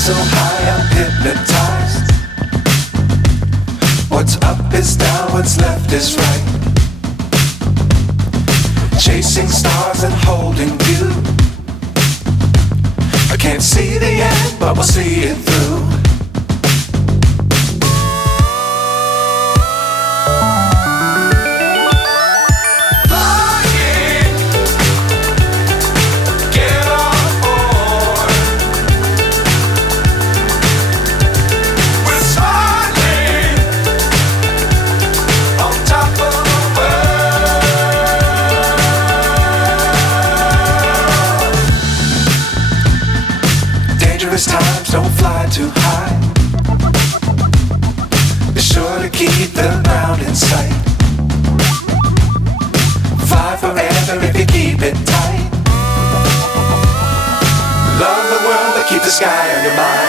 So high I'm hypnotized. What's up is down, what's left is right. Chasing stars and holding you. I can't see the end, but we'll see it through. Times don't fly too high. Be sure to keep the ground in sight. Fly forever if you keep it tight. Love the world but keep the sky on your mind.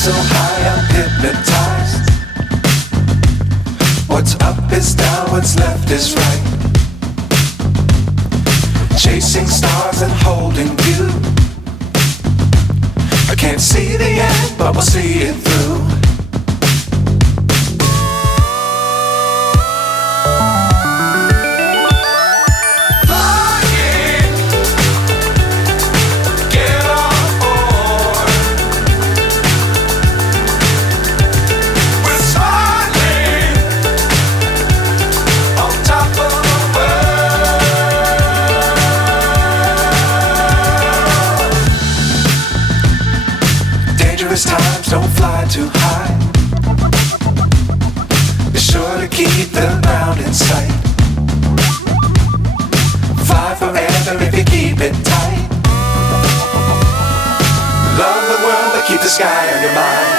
So high I'm hypnotized. What's up is down, what's left is right. Chasing stars and holding you. I can't see the end, but we'll see it through. Times don't fly too high. Be sure to keep the ground in sight. Fly forever if you keep it tight. Love the world but keep the sky on your mind.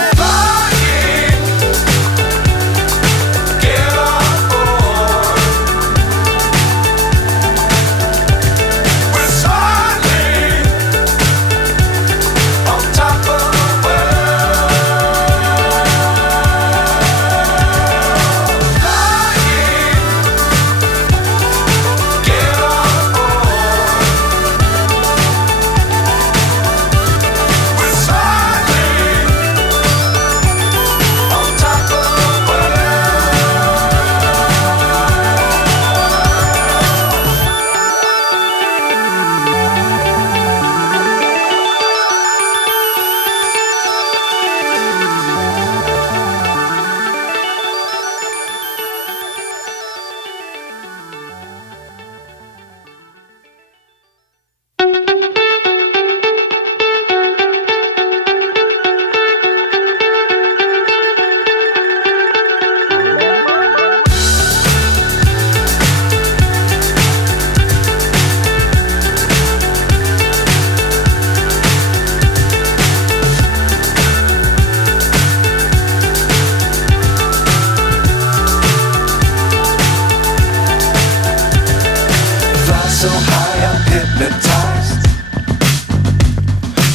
so high I'm hypnotized.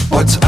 What's up?